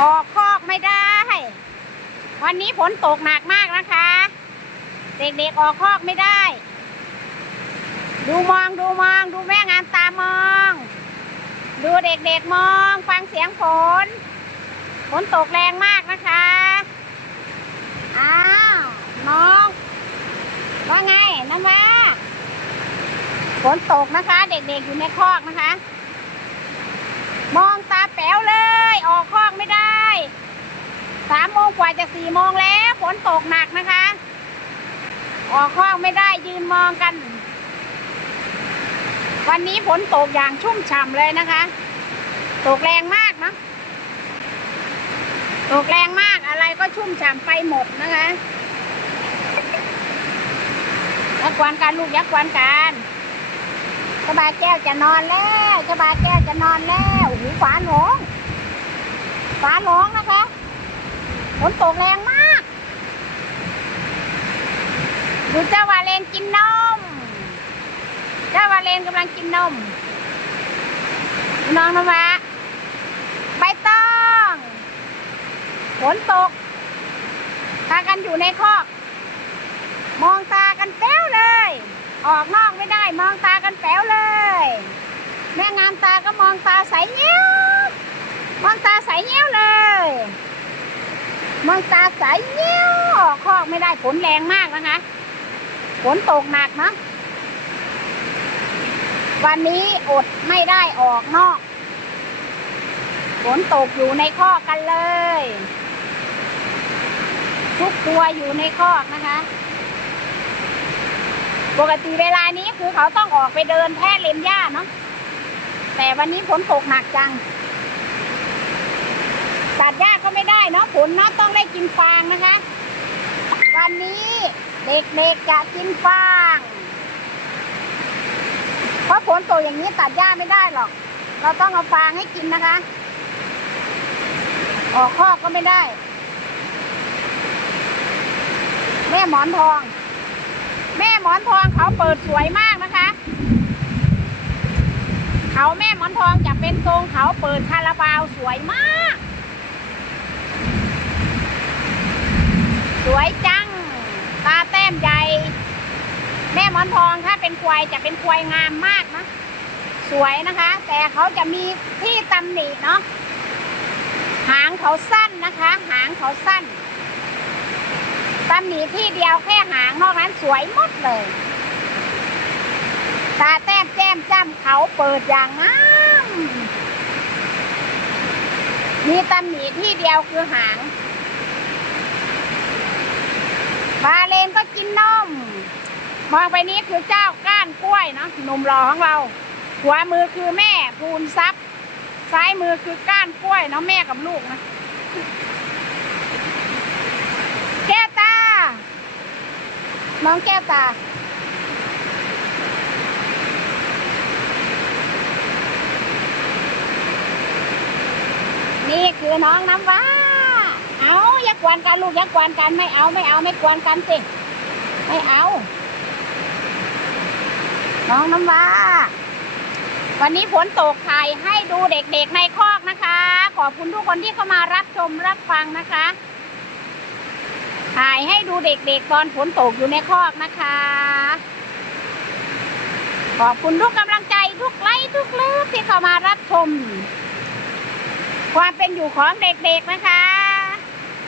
ออกคอกไม่ได้ วันนี้ฝนตกหนักมากนะคะ เด็กๆออกคอกไม่ได้ ดูมองดูมองดูแม่งามตามอง ดูเด็กๆมอง ฟังเสียงฝนฝนตกแรงมากนะคะอ้าวน้องว่าไงน้ำว่าฝนตกนะคะ เด็กๆอยู่ในคอกนะคะ มองตาแป๋วเลย ออกคอกไม่ได้ สามโมง กว่าจะสี่โมงแล้วฝนตกหนักนะคะ ออกคอกไม่ได้ยืนมองกัน วันนี้ฝนตกอย่างชุ่มฉ่ำเลยนะคะ ตกแรงมากนะตกแรงมากอะไรก็ชุ่มฉ่ำไปหมดนะคะยักษ์กวนกันลูกยักษ์กวนกันเจ้าบาแก้วจะนอนแล้วเจ้าบาแก้วจะนอนแล้วโอ้โหฝาหลงฝาหลงนะคะ ฝนตกแรงมากดูเจ้าวาเลนกินนม เจ้าวาเลนกำลังกินนม น้องนวะใบตองฝนตกพากันอยู่ในคอก มองตากันแป๊วเลย ออกนอกไม่ได้มองตากันแป๊วเลย แม่งามตาก็มองตาใสเงี้ยวมองตาใสเงี้ยวเลย มองตาใสเงี้ยวออกคอกไม่ได้ฝนแรงมากนะคะ ฝนตกหนักเนาะวันนี้อดไม่ได้ออกนอก ฝนตกอยู่ในคอกกันเลย ทุกตัวอยู่ในคอกนะคะ ปกติเวลานี้คือเขาต้องออกไปเดินแท่เล็มหญ้าเนาะแต่วันนี้ฝนตกหนักจังตัดหญ้าก็ไม่ เนาะฝนเนาะต้องได้กินฟางนะคะ วันนี้เด็กๆจะกินฟาง เพราะฝนตกอย่างนี้ตัดหญ้าไม่ได้หรอก เราต้องเอาฟางให้กินนะคะ ออกคอกก็ไม่ได้ แม่หมอนทอง แม่หมอนทองเขาเปิดสวยมากนะคะ เขาแม่หมอนทองจะเป็นทรงเขาเปิดคาราบาวสวยมาก สวยจัง ตาแต้มใหญ่ แม่หมอนทองถ้าเป็นควายจะเป็นควายงามมากนะสวยนะคะ แต่เขาจะมีที่ตำหนิเนาะหางเขาสั้นนะคะ หางเขาสั้นตำหนิที่เดียวแค่หางนอกนั้นสวยหมดเลยตาแต้มแก้มจ้ำเขาเปิดอย่างงามมีตำหนิที่เดียวคือหาง บาเลนก็กินนม มองไปนี้คือเจ้าก้านกล้วยเนาะหนุ่มหล่อของเราขวมือคือแม่ภูนทรัพย์ ซ้ายมือคือก้านกล้วยเนาะแม่กับลูกนะแก้วตา น้องแก้วตานี่คือน้องน้ำว้า เอาอย่ากวนกันลูกอย่ากวนกันไม่เอาไม่เอาไม่กวนกันสิ ไม่เอา น้องน้ำว้า วันนี้ฝนตกไทยให้ดูเด็กๆในคอกนะคะ ขอบคุณทุกคนที่เข้ามารับชมรับฟังนะคะถ่ายให้ดูเด็กๆตอนฝนตกอยู่ในคอกนะคะ ขอบคุณทุกกำลังใจทุกไลค์ทุกเลิฟที่เข้ามารับชม ความเป็นอยู่ของเด็กๆนะคะ